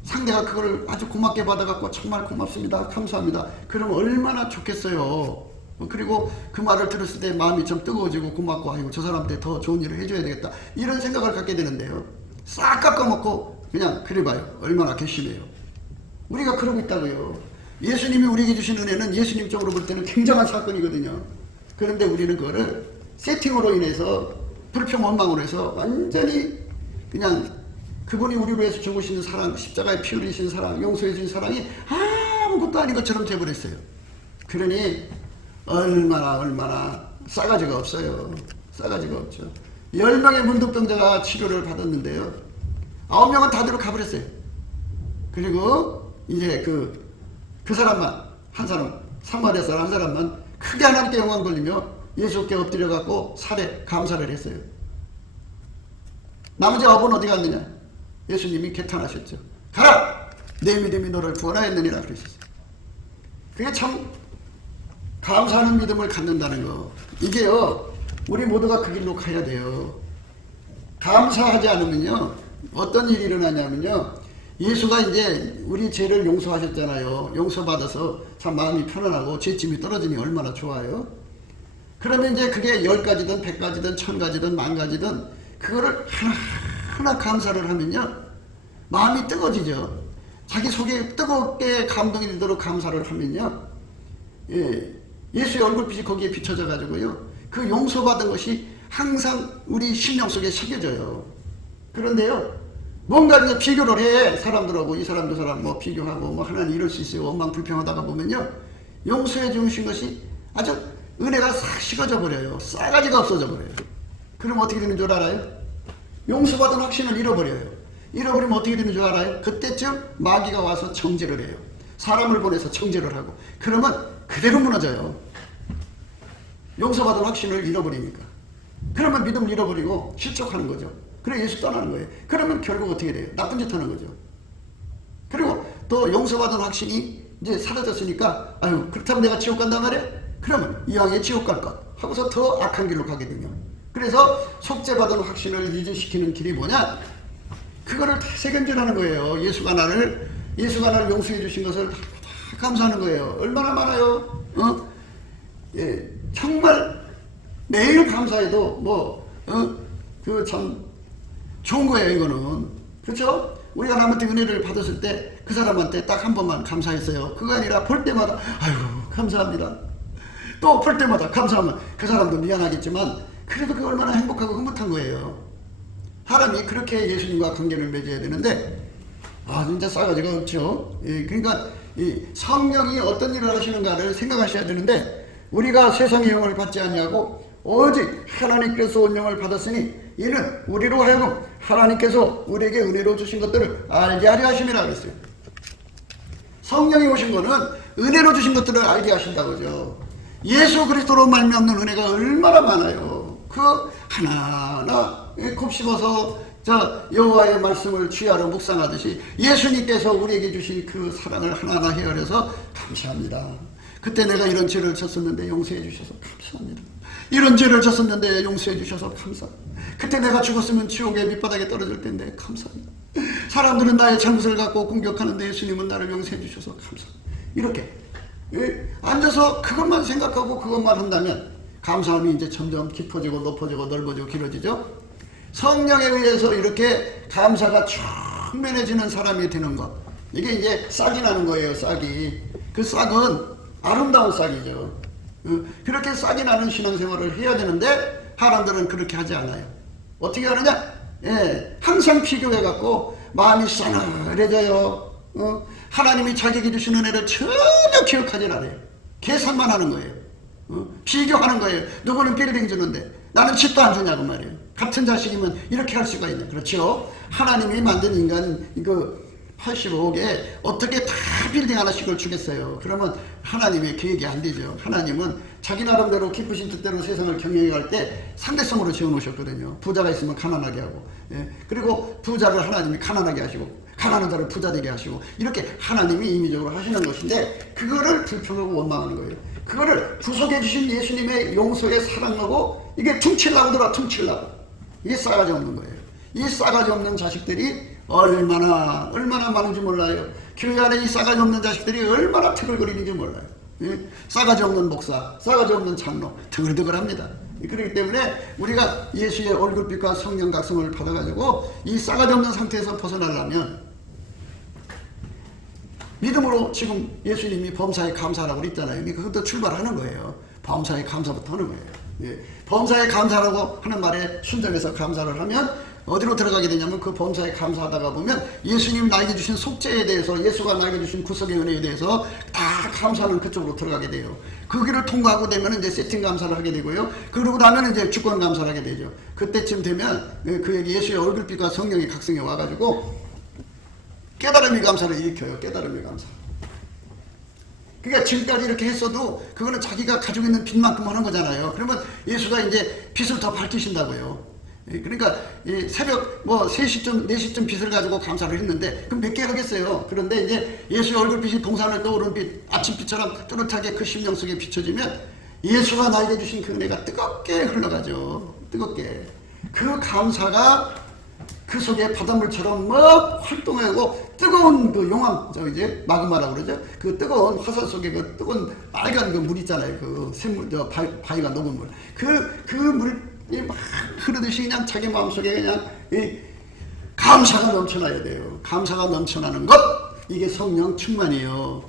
상대가 그걸 아주 고맙게 받아갖고 정말 고맙습니다, 감사합니다, 그러면 얼마나 좋겠어요. 그리고 그 말을 들었을 때 마음이 좀 뜨거워지고 고맙고 아이고 저 사람한테 더 좋은 일을 해줘야 되겠다 이런 생각을 갖게 되는데요. 싹 깎아먹고 그냥 그래봐요. 얼마나 괘씸해요. 우리가 그러고 있다고요. 예수님이 우리에게 주신 은혜는 예수님 쪽으로 볼 때는 굉장한 사건이거든요. 그런데 우리는 그거를 세팅으로 인해서 불평 원망으로 해서 완전히 그냥 그분이 우리를 위해서 죽으시는 사랑, 십자가에 피 흘리신 사랑, 용서해 주신 사랑이 아무것도 아닌 것처럼 돼버렸어요. 그러니 얼마나 싸가지가 없어요. 싸가지가 없죠. 10명의 문둥병자가 치료를 받았는데요. 9명은 다들 가버렸어요. 그리고 이제 그 사람만, 한 사람, 사마리아 사람 한 사람만 크게 하나님께 영광 돌리며 예수께 엎드려갖고 감사를 했어요. 나머지 9은 어디 갔느냐? 예수님이 개탄하셨죠. 가라! 내 믿음이 너를 구원하였느니라 그러셨어요. 그게 참 감사하는 믿음을 갖는다는 거. 이게요, 우리 모두가 그 길로 가야 돼요. 감사하지 않으면요, 어떤 일이 일어나냐면요, 예수가 이제 우리 죄를 용서하셨잖아요. 용서받아서 참 마음이 편안하고 죄짐이 떨어지니 얼마나 좋아요. 그러면 이제 그게 10가지든 100가지든 1000가지든 10,000가지든 그거를 하나 감사를 하면요, 마음이 뜨거워지죠. 자기 속에 뜨겁게 감동이 되도록 감사를 하면요, 예수의 얼굴빛이 거기에 비춰져 가지고요, 그 용서받은 것이 항상 우리 심령 속에 새겨져요. 그런데요, 뭔가 이제 비교를 해. 사람들하고 이 사람 저 사람 뭐 비교하고 뭐 하나님 이럴 수 있어요. 원망 불평하다가 보면요. 용서해 주신 것이 아주 은혜가 싹 식어져 버려요. 싸가지가 없어져 버려요. 그럼 어떻게 되는 줄 알아요? 용서받은 확신을 잃어버려요. 잃어버리면 어떻게 되는 줄 알아요? 그때쯤 마귀가 와서 정죄를 해요. 사람을 보내서 정죄를 하고 그러면 그대로 무너져요. 용서받은 확신을 잃어버리니까. 그러면 믿음을 잃어버리고 실족하는 거죠. 그래 예수 떠나는 거예요. 그러면 결국 어떻게 돼요? 나쁜 짓 하는 거죠. 그리고 또 용서받은 확신이 이제 사라졌으니까 아유 그렇다면 내가 지옥 간단 말이야? 그러면 이왕에 지옥 갈 것 하고서 더 악한 길로 가게 되면 그래서 속죄받은 확신을 유지시키는 길이 뭐냐? 그거를 다 세견질하는 거예요. 예수가 나를 용서해 주신 것을 다 감사하는 거예요. 얼마나 많아요? 예, 정말 매일 감사해도 그 참 좋은 거예요. 이거는 그렇죠? 우리가 남한테 은혜를 받았을 때 그 사람한테 딱 한 번만 감사했어요. 그거 아니라 볼 때마다 아유 감사합니다. 또 볼 때마다 감사하면 그 사람도 미안하겠지만 그래도 그 얼마나 행복하고 흐뭇한 거예요. 사람이 그렇게 예수님과 관계를 맺어야 되는데 진짜 싸가지가 없죠. 예, 그러니까 이 성령이 어떤 일을 하시는가를 생각하셔야 되는데 우리가 세상의 영을 받지 않냐고 오직 하나님께서 온 영을 받았으니 이는 우리로 하여금 하나님께서 우리에게 은혜로 주신 것들을 알게 하려 하심이라 그랬어요. 성령이 오신 거는 은혜로 주신 것들을 알게 하신다고죠. 예수 그리스도로 말미암는 은혜가 얼마나 많아요. 그 하나하나 곱씹어서 여호와의 말씀을 주야로 묵상하듯이 예수님께서 우리에게 주신 그 사랑을 하나하나 헤아려서 감사합니다. 그때 내가 이런 죄를 졌었는데 용서해 주셔서 감사합니다. 이런 죄를 졌었는데 용서해 주셔서 감사합니다. 그때 내가 죽었으면 지옥의 밑바닥에 떨어질 텐데 감사합니다. 사람들은 나의 잘못을 갖고 공격하는데 예수님은 나를 용서해 주셔서 감사합니다. 이렇게 앉아서 그것만 생각하고 그것만 한다면 감사함이 이제 점점 깊어지고 높아지고 넓어지고 길어지죠. 성령에 의해서 이렇게 감사가 충만해지는 사람이 되는 것. 이게 이제 싹이 나는 거예요. 싹이. 그 싹은 아름다운 싹이죠. 그렇게 싹이 나는 신앙생활을 해야 되는데 사람들은 그렇게 하지 않아요. 어떻게 하느냐? 항상 비교해갖고 마음이 싸늘해져요. 하나님이 자기에게 주신 은혜를 전혀 기억하지 않아요. 계산만 하는 거예요. 비교하는 거예요. 누구는 빌딩 주는데 나는 집도 안 주냐고 말이에요. 같은 자식이면 이렇게 할 수가 있네. 그렇죠? 하나님이 만든 인간 85억에 어떻게 다 빌딩 하나씩을 주겠어요. 그러면 하나님의 계획이 안 되죠. 하나님은 자기 나름대로 기쁘신 뜻대로 세상을 경영할 때 상대성으로 지어놓으셨거든요. 부자가 있으면 가난하게 하고, 그리고 부자를 하나님이 가난하게 하시고 가난한 자를 부자 되게 하시고 이렇게 하나님이 임의적으로 하시는 것인데 그거를 불평하고 원망하는 거예요. 그거를 구속해 주신 예수님의 용서에 사랑하고 이게 퉁치려고 이게 싸가지 없는 거예요. 이 싸가지 없는 자식들이 얼마나 많은지 몰라요. 교회 안에 이 싸가지 없는 자식들이 얼마나 트글거리는지 몰라요. 싸가지 없는 목사, 싸가지 없는 장로 트글트글합니다. 그렇기 때문에 우리가 예수의 얼굴빛과 성령 각성을 받아가지고 이 싸가지 없는 상태에서 벗어나려면 믿음으로 지금 예수님이 범사에 감사라고 그랬잖아요. 그것도 출발하는 거예요. 범사에 감사부터 하는 거예요. 범사에 감사라고 하는 말에 순종해서 감사를 하면 어디로 들어가게 되냐면 그 범사에 감사하다가 보면 예수님 나에게 주신 속죄에 대해서 예수가 나에게 주신 구속의 은혜에 대해서 다 감사는 그쪽으로 들어가게 돼요. 그 길을 통과하고 되면 이제 세팅 감사를 하게 되고요. 그러고 나면 이제 주권 감사를 하게 되죠. 그때쯤 되면 그 예수의 얼굴빛과 성령이 각성해 와가지고 깨달음의 감사를 일으켜요. 깨달음의 감사. 그러니까 지금까지 이렇게 했어도 그거는 자기가 가지고 있는 빛만큼 하는 거잖아요. 그러면 예수가 이제 빛을 더 밝히신다고요. 그러니까 이 새벽 3시쯤 4시쯤 빛을 가지고 감사를 했는데 그럼 몇 개 하겠어요. 그런데 이제 예수의 얼굴빛이 동산을 떠오르는 빛, 아침빛처럼 뚜렷하게 그 심령 속에 비춰지면 예수가 나에게 주신 그 은혜가 뜨겁게 흘러가죠. 뜨겁게. 그 감사가 그 속에 바닷물처럼 막 활동하고 뜨거운 그 용암, 이제 마그마라고 그러죠. 그 뜨거운 화산 속에 그 뜨거운 빨간 그 물 있잖아요. 그 샘물, 바위가 녹은 물. 그 물이 막 흐르듯이 그냥 자기 마음속에 그냥 이 감사가 넘쳐나야 돼요. 감사가 넘쳐나는 것, 이게 성령 충만이에요.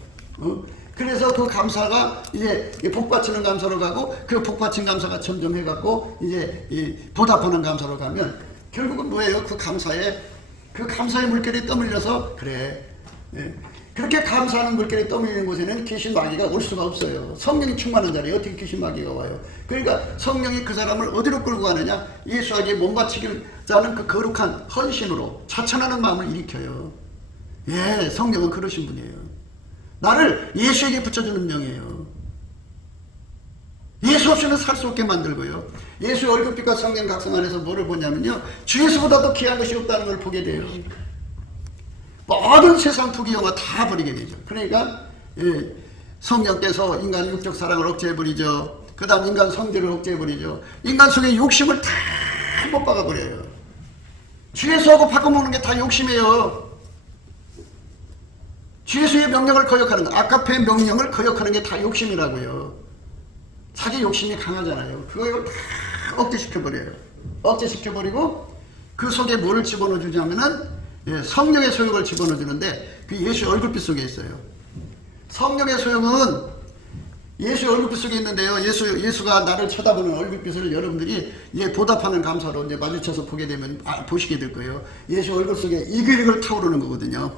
그래서 그 감사가 이제 복받치는 감사로 가고 그 복받친 감사가 점점 해갖고 이제 이 보답하는 감사로 가면 결국은 뭐예요? 그 감사에 그 감사의 물결이 떠밀려서 그래. 예. 그렇게 감사하는 물결이 떠밀리는 곳에는 귀신 마귀가 올 수가 없어요. 성령이 충만한 자리에 어떻게 귀신 마귀가 와요? 그러니까 성령이 그 사람을 어디로 끌고 가느냐? 예수에게 몸바치기자는 그 거룩한 헌신으로 자천하는 마음을 일으켜요. 예, 성령은 그러신 분이에요. 나를 예수에게 붙여주는 영이에요. 예수 없이는 살 수 없게 만들고요. 예수의 얼굴빛과 성령 각성 안에서 뭐를 보냐면요, 주 예수보다 더 귀한 것이 없다는 걸 보게 돼요. 모든 세상 부귀영화 다 버리게 되죠. 그러니까 성령께서 인간 육적 사랑을 억제해버리죠. 그 다음 인간 성질을 억제해버리죠. 인간 속의 욕심을 다 못 박아버려요. 주 예수하고 바꿔먹는 게 다 욕심이에요. 주 예수의 명령을 거역하는 거, 아카페의 명령을 거역하는 게 다 욕심이라고요. 자기 욕심이 강하잖아요. 그걸 다 억제시켜버려요. 억제시켜버리고 그 속에 뭐를 집어넣어 주냐면은 성령의 소욕을 집어넣어 주는데 그 예수의 얼굴빛 속에 있어요. 성령의 소욕은 예수의 얼굴빛 속에 있는데요. 예수가 나를 쳐다보는 얼굴빛을 여러분들이 보답하는 감사로 이제 마주쳐서 보게 되면 보시게 될 거예요. 예수 얼굴 속에 이글이글 타오르는 거거든요.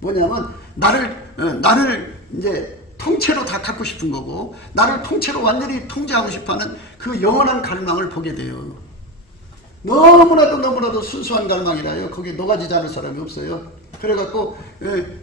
뭐냐면 나를 이제 통째로 다 갖고 싶은 거고, 나를 통째로 완전히 통제하고 싶어하는 그 영원한 갈망을 보게 돼요. 너무나도 순수한 갈망이라요. 거기에 녹아지지 않을 사람이 없어요. 그래갖고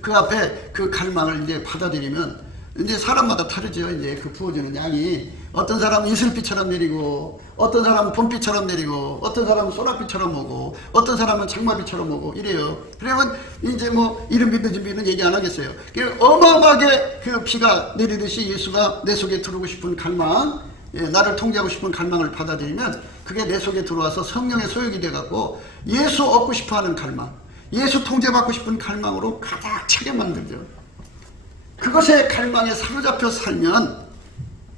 그 앞에 그 갈망을 이제 받아들이면 이제 사람마다 다르죠. 이제 그 부어지는 양이 어떤 사람은 이슬비처럼 내리고, 어떤 사람은 봄비처럼 내리고, 어떤 사람은 소낙비처럼 오고, 어떤 사람은 장마비처럼 오고 이래요. 그러면 이제 뭐 이른비 늦은비는 얘기 안 하겠어요. 어마어마하게 그 비가 내리듯이 예수가 내 속에 들어오고 싶은 갈망, 나를 통제하고 싶은 갈망을 받아들이면 그게 내 속에 들어와서 성령의 소욕이 돼갖고 예수 얻고 싶어하는 갈망, 예수 통제받고 싶은 갈망으로 가득 차게 만들죠. 그것의 갈망에 사로잡혀 살면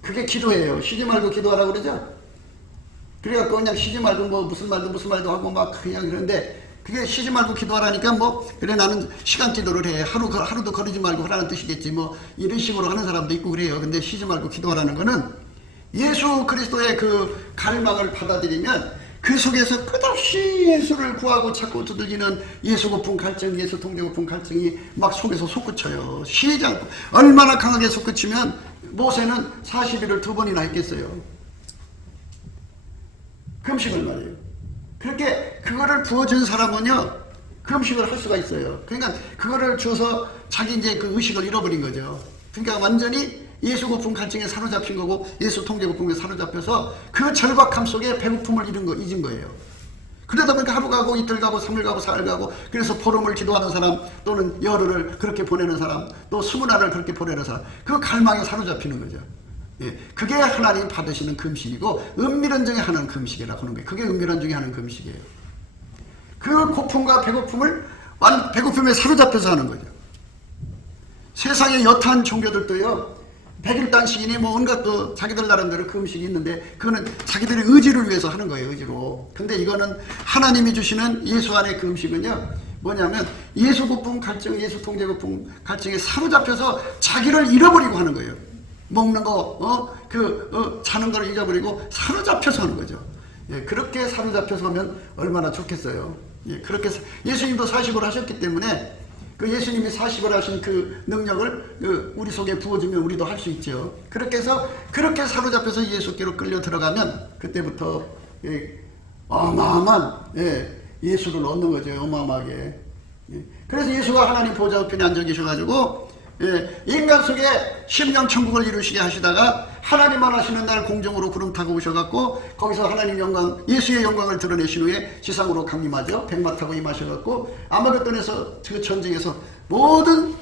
그게 기도예요. 쉬지 말고 기도하라고 그러죠. 그래갖고 그냥 쉬지 말고 뭐 무슨 말도 하고 막 그냥 그러는데, 그게 쉬지 말고 기도하라니까 뭐 그래 나는 시간 기도를 해, 하루도 거르지 말고 하라는 뜻이겠지, 뭐 이런 식으로 하는 사람도 있고 그래요. 근데 쉬지 말고 기도하라는 거는 예수 그리스도의 그 갈망을 받아들이면 그 속에서 끝없이 예수를 구하고 찾고 두들기는 예수 고픈 갈증, 예수 통제 고픈 갈증이 막 속에서 솟구쳐요. 쉬지 않고. 얼마나 강하게 솟구치면 모세는 40일을 2번이나 했겠어요. 금식을 말이에요. 그렇게 그거를 부어준 사람은요, 금식을 할 수가 있어요. 그러니까 그거를 줘서 자기 이제 그 의식을 잃어버린 거죠. 그러니까 완전히 예수 고픈 갈증에 사로잡힌 거고, 예수 통제 고픈에 사로잡혀서 그 절박함 속에 배고픔을 잊은 거예요. 그러다 보니까 하루 가고 이틀 가고 3일 가고 4일 가고, 그래서 보름을 기도하는 사람, 또는 열흘을 그렇게 보내는 사람, 또 20날을 그렇게 보내는 사람, 그 갈망에 사로잡히는 거죠. 그게 하나님 받으시는 금식이고, 은밀한 중에 하는 금식이라고 하는 거예요. 그게 은밀한 중에 하는 금식이에요. 그 고품과 배고픔에 사로잡혀서 하는 거죠. 세상의 여타한 종교들도요, 100일단식이니 뭐 온갖 그 자기들 나름대로 그 음식이 있는데, 그거는 자기들의 의지를 위해서 하는 거예요. 의지로. 근데 이거는 하나님이 주시는 예수 안의 그 음식은요, 뭐냐면 예수 고품 갈증, 예수 통제 고품 갈증에 사로잡혀서 자기를 잃어버리고 하는 거예요. 먹는 거, 자는 걸 잊어버리고 사로잡혀서 하는 거죠. 그렇게 사로잡혀서 하면 얼마나 좋겠어요. 그렇게 예수님도 40을 하셨기 때문에 그 예수님이 40을 하신 그 능력을 우리 속에 부어주면 우리도 할 수 있죠. 그렇게 해서 그렇게 사로잡혀서 예수께로 끌려 들어가면 그때부터 어마어마한 예수를 얻는 거죠. 어마어마하게. 그래서 예수가 하나님 보좌 우편에 앉아 계셔가지고 인간 속에 심령 천국을 이루시게 하시다가 하나님만 하시는 날 공중으로 구름 타고 오셔갖고 거기서 하나님 영광, 예수의 영광을 드러내신 후에 지상으로 강림하죠. 백마 타고 임하셔갖고 아마겟돈에서 그 전쟁에서 모든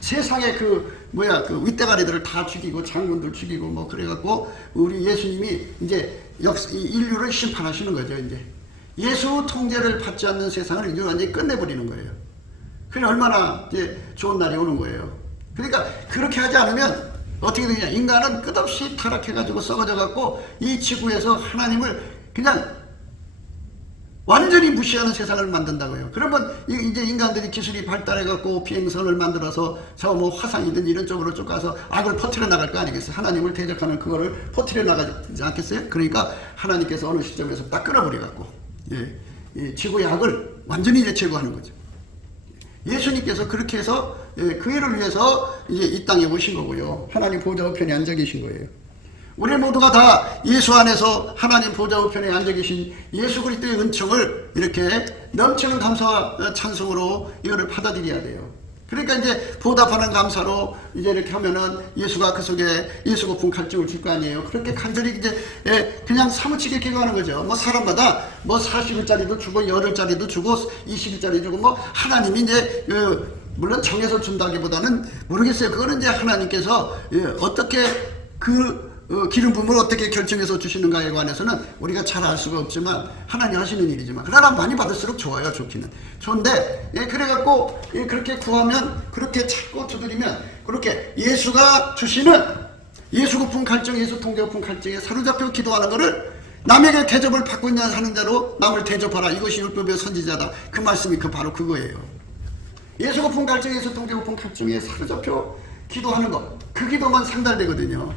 세상의 그 윗대가리들을 다 죽이고 장군들 죽이고 뭐 그래갖고 우리 예수님이 이제 인류를 심판하시는 거죠. 이제 예수 통제를 받지 않는 세상을 이제 완전히 끝내버리는 거예요. 그게 얼마나 이제 좋은 날이 오는 거예요. 그러니까 그렇게 하지 않으면 어떻게 되냐, 인간은 끝없이 타락해가지고 썩어져갖고 이 지구에서 하나님을 그냥 완전히 무시하는 세상을 만든다고요. 그러면 이제 인간들이 기술이 발달해갖고 비행선을 만들어서 저 뭐 화상이든 이런 쪽으로 쭉 가서 악을 퍼뜨려 나갈 거 아니겠어요. 하나님을 대적하는 그거를 퍼뜨려 나가지 않겠어요. 그러니까 하나님께서 어느 시점에서 딱 끊어버려갖고 지구약을 완전히 이제 제거하는 거죠. 예수님께서 그렇게 해서 그 일을 위해서 이제 이 땅에 오신 거고요. 하나님 보좌 우편에 앉아 계신 거예요. 우리 모두가 다 예수 안에서 하나님 보좌 우편에 앉아 계신 예수 그리스도의 은총을 이렇게 넘치는 감사와 찬송으로 이거를 받아들여야 돼요. 그러니까 이제 보답하는 감사로 이제 이렇게 하면은 예수가 그 속에 예수 고픈 갈증을 줄 거 아니에요. 그렇게 간절히 이제 그냥 사무치게 기도하는 거죠. 뭐 사람마다 뭐 40일짜리도 주고 10일짜리도 주고 20일짜리 주고 뭐 하나님이 이제 물론 정해서 준다기보다는 모르겠어요. 그거는 이제 하나님께서 어떻게 기름 부음을 어떻게 결정해서 주시는가에 관해서는 우리가 잘 알 수가 없지만 하나님 하시는 일이지만 그러나 많이 받을수록 좋아요. 좋기는 좋은데 그래갖고 그렇게 구하면 그렇게 찾고 두드리면 그렇게 예수가 주시는 예수 고픈 갈증 예수 통제 고픈 갈증에 사로잡혀 기도하는 거를 남에게 대접을 받고 있냐 하는 대로 남을 대접하라. 이것이 율법의 선지자다. 그 말씀이 바로 그거예요. 예수 고픈 갈증 예수 통제 고픈 갈증에 사로잡혀 기도하는 것, 그 기도만 상달되거든요.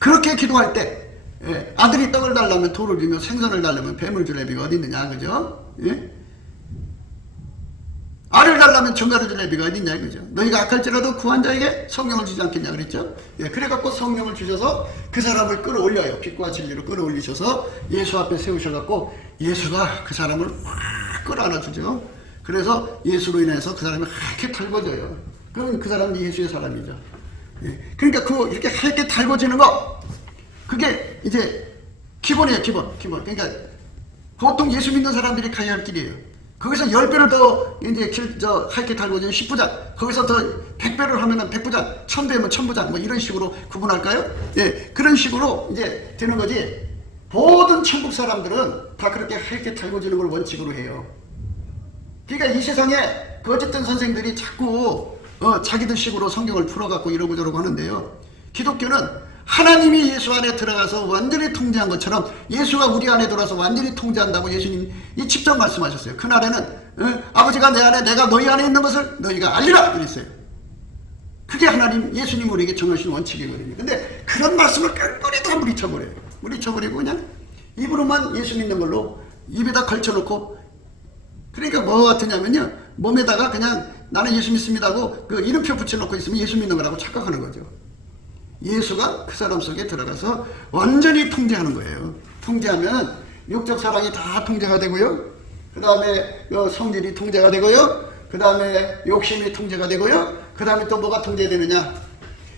그렇게 기도할 때 아들이 떡을 달라면 돌을 주며 생선을 달라면 뱀을 줄 애비가 어디 있느냐, 그죠? 알을 달라면 정갈을 줄 애비가 어디 있냐, 그죠? 너희가 악할지라도 구한 자에게 성령을 주지 않겠냐 그랬죠? 그래갖고 성령을 주셔서 그 사람을 끌어올려요. 빛과 진리로 끌어올리셔서 예수 앞에 세우셔갖고 예수가 그 사람을 확 끌어안아주죠. 그래서 예수로 인해서 그 사람이 하얗게 달궈져요. 그럼 그 사람이 예수의 사람이죠. 그러니까 이렇게 하얗게 달궈지는 거, 그게 이제 기본이에요. 기본. 그러니까 보통 예수 믿는 사람들이 가야 할 길이에요. 거기서 10배를 더 이제 하얗게 달궈지는 10부작, 거기서 더 100배를 하면은 100부작, 1000배면 1000부작, 뭐 이런 식으로 구분할까요? 그런 식으로 이제 되는 거지. 모든 천국 사람들은 다 그렇게 하얗게 달궈지는 걸 원칙으로 해요. 그러니까 이 세상에 어쨌든 선생들이 자꾸 자기들 식으로 성경을 풀어갖고 이러고 저러고 하는데요. 기독교는 하나님이 예수 안에 들어가서 완전히 통제한 것처럼 예수가 우리 안에 들어와서 완전히 통제한다고 예수님 이 직접 말씀하셨어요. 그날에는 아버지가 내 안에 내가 너희 안에 있는 것을 너희가 알리라 그랬어요. 그게 하나님 예수님 우리에게 정하신 원칙이거든요. 근데 그런 말씀을 끈끈이 다 물리쳐버려요. 물리쳐버리고 그냥 입으로만 예수 믿는 걸로 입에다 걸쳐놓고, 그러니까 뭐 같으냐면요, 몸에다가 그냥 나는 예수 믿습니다 하고 그 이름표 붙여놓고 있으면 예수 믿는 거라고 착각하는 거죠. 예수가 그 사람 속에 들어가서 완전히 통제하는 거예요. 통제하면 육적 사랑이 다 통제가 되고요. 그 다음에 성질이 통제가 되고요. 그 다음에 욕심이 통제가 되고요. 그 다음에 또 뭐가 통제되느냐.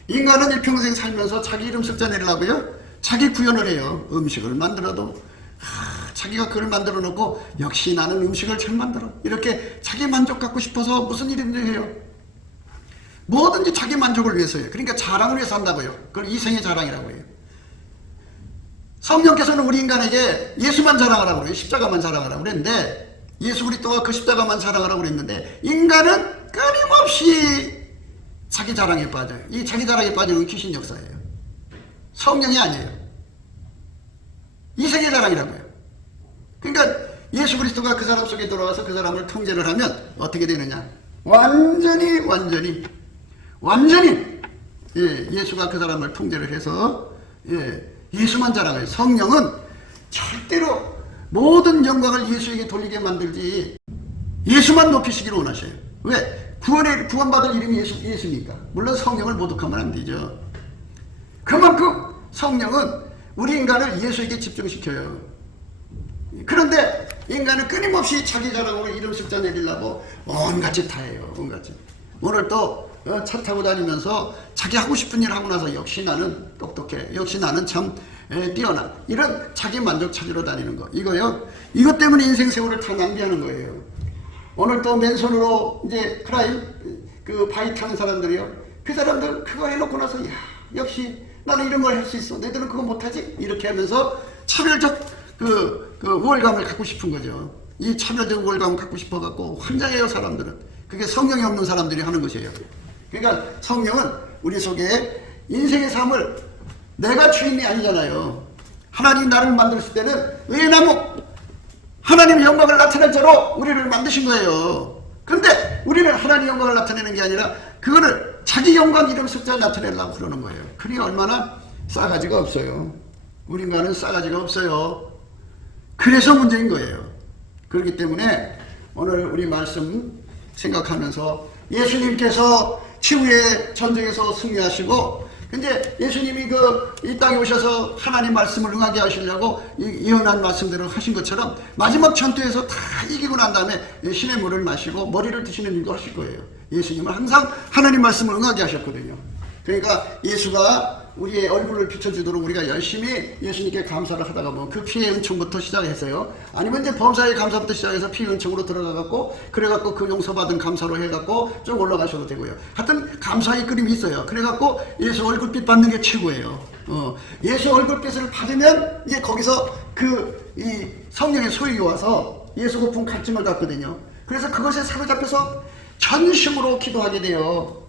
인간은 일평생 살면서 자기 이름 숫자 내려고요. 자기 구현을 해요. 음식을 만들어도 자기가 그걸 만들어 놓고 역시 나는 음식을 잘 만들어. 이렇게 자기 만족 갖고 싶어서 무슨 일이든지 해요. 뭐든지 자기 만족을 위해서요. 그러니까 자랑을 위해서 한다고요. 그걸 이생의 자랑이라고 해요. 성령께서는 우리 인간에게 예수만 자랑하라고 그래요. 십자가만 자랑하라고 그랬는데, 예수 그리스도가 그 십자가만 자랑하라고 그랬는데, 인간은 끊임없이 자기 자랑에 빠져요. 이 자기 자랑에 빠지는 귀신 역사예요. 성령이 아니에요. 이생의 자랑이라고요. 그러니까 예수 그리스도가 그 사람 속에 들어와서 그 사람을 통제를 하면 어떻게 되느냐. 완전히 예수가 그 사람을 통제를 해서 예수만 자랑해요. 성령은 절대로 모든 영광을 예수에게 돌리게 만들지 예수만 높이시기를 원하셔요. 왜? 구원받을 이름이 예수니까. 물론 성령을 모독하면 안 되죠. 그만큼 성령은 우리 인간을 예수에게 집중시켜요. 그런데 인간은 끊임없이 자기 자랑으로 이름 숫자 내리려고 온갖 짓 다 해요. 온갖 짓. 오늘 또 차 타고 다니면서 자기 하고 싶은 일 하고 나서 역시 나는 똑똑해. 역시 나는 참 뛰어나. 이런 자기 만족 찾으러 다니는 거. 이거요. 이것 때문에 인생 세월을 다 낭비하는 거예요. 오늘 또 맨손으로 이제 그 바위 타는 사람들이요. 그 사람들 그거 해놓고 나서 야, 역시 나는 이런 걸 할 수 있어. 너희들은 그거 못하지? 이렇게 하면서 차별적 그 우월감을 갖고 싶은 거죠. 이 차별적 우월감을 갖고 싶어갖고 환장해요, 사람들은. 그게 성령이 없는 사람들이 하는 것이에요. 그러니까 성령은 우리 속에 인생의 삶을 내가 주인이 아니잖아요. 하나님 나를 만들었을 때는 의나무 하나님의 영광을 나타낼 자로 우리를 만드신 거예요. 그런데 우리는 하나님의 영광을 나타내는 게 아니라 그거를 자기 영광 이름 숫자 나타내려고 그러는 거예요. 그게 얼마나 싸가지가 없어요. 우리 인간은 싸가지가 없어요. 그래서 문제인 거예요. 그렇기 때문에 오늘 우리 말씀 생각하면서 예수님께서 치유의 전쟁에서 승리하시고, 근데 예수님이 이 땅에 오셔서 하나님 말씀을 응하게 하시려고 예언한 말씀대로 하신 것처럼 마지막 전투에서 다 이기고 난 다음에 신의 물을 마시고 머리를 드시는 일도 하실 거예요. 예수님은 항상 하나님 말씀을 응하게 하셨거든요. 그러니까 예수가 우리의 얼굴을 비춰주도록 우리가 열심히 예수님께 감사를 하다가 보면 그 피의 은총부터 시작해서요, 아니면 이제 범사의 감사부터 시작해서 피의 은총으로 들어가갖고, 그래갖고 그 용서받은 감사로 해갖고 쭉 올라가셔도 되고요. 하여튼 감사의 그림이 있어요. 그래갖고 예수 얼굴빛 받는 게 최고예요. 예수 얼굴빛을 받으면 이제 거기서 이 성령의 소유가 와서 예수 고품 갈증을 갖거든요. 그래서 그것에 사로잡혀서 전심으로 기도하게 돼요.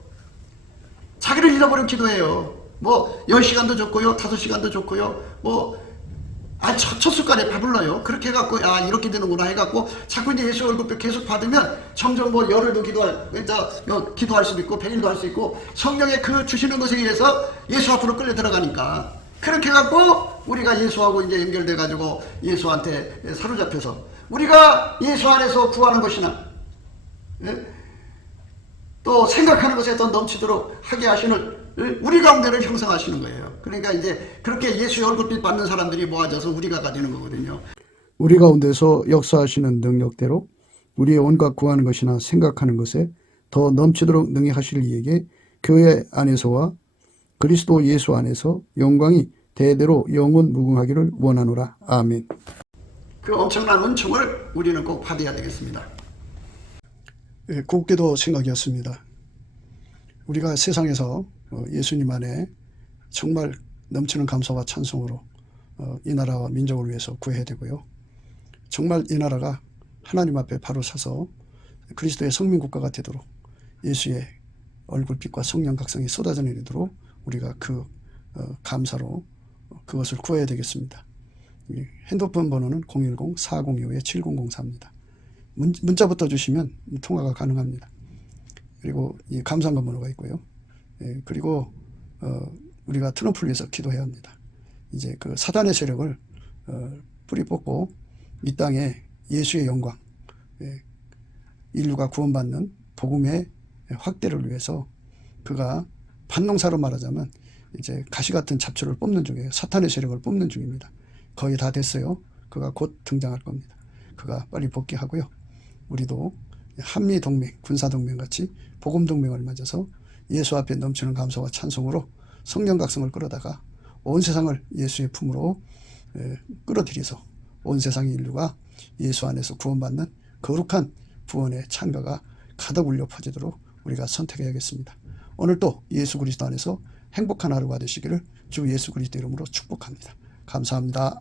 자기를 잃어버리고 기도해요. 10시간도 좋고요, 5시간도 좋고요, 첫 숟갈에 배불러요. 그렇게 해갖고, 이렇게 되는구나 해갖고, 자꾸 이제 예수 얼굴빛 계속 받으면, 점점 열흘도 기도할 수도 있고, 100일도 할 수 있고, 성령의 그 주시는 것에 의해서 예수 앞으로 끌려 들어가니까, 그렇게 해갖고, 우리가 예수하고 이제 연결돼가지고, 예수한테 사로잡혀서, 우리가 예수 안에서 구하는 것이나, 또 생각하는 것에 더 넘치도록 하게 하시는 우리 가운데를 형성하시는 거예요. 그러니까 이제 그렇게 예수의 얼굴빛 받는 사람들이 모아져서 우리가 가지는 거거든요. 우리 가운데서 역사하시는 능력대로 우리의 온갖 구하는 것이나 생각하는 것에 더 넘치도록 능히 하실 이에게 교회 안에서와 그리스도 예수 안에서 영광이 대대로 영원 무궁하기를 원하노라. 아멘. 그 엄청난 은총을 우리는 꼭 받아야 되겠습니다. 곱게도 생각이었습니다. 우리가 세상에서 예수님 안에 정말 넘치는 감사와 찬송으로 이 나라와 민족을 위해서 구해야 되고요. 정말 이 나라가 하나님 앞에 바로 서서 그리스도의 성민국가가 되도록 예수의 얼굴빛과 성령 각성이 쏟아져 내리도록 우리가 그 감사로 그것을 구해야 되겠습니다. 핸드폰 번호는 010-4025-7004입니다. 문자부터 주시면 통화가 가능합니다. 그리고 이 감사한 번호가 있고요. 그리고 우리가 트럼프를 위해서 기도해야 합니다. 이제 그 사단의 세력을 뿌리 뽑고 이 땅에 예수의 영광, 인류가 구원받는 복음의 확대를 위해서 그가 반농사로 말하자면 이제 가시 같은 잡초를 뽑는 중이에요. 사탄의 세력을 뽑는 중입니다. 거의 다 됐어요. 그가 곧 등장할 겁니다. 그가 빨리 복귀하고요. 우리도 한미동맹, 군사동맹 같이 복음동맹을 맺어서 예수 앞에 넘치는 감사와 찬송으로 성령 각성을 끌어다가 온 세상을 예수의 품으로 끌어들여서 온 세상의 인류가 예수 안에서 구원받는 거룩한 구원의 찬가가 가득 울려 퍼지도록 우리가 선택해야겠습니다. 오늘도 예수 그리스도 안에서 행복한 하루가 되시기를 주 예수 그리스도 이름으로 축복합니다. 감사합니다.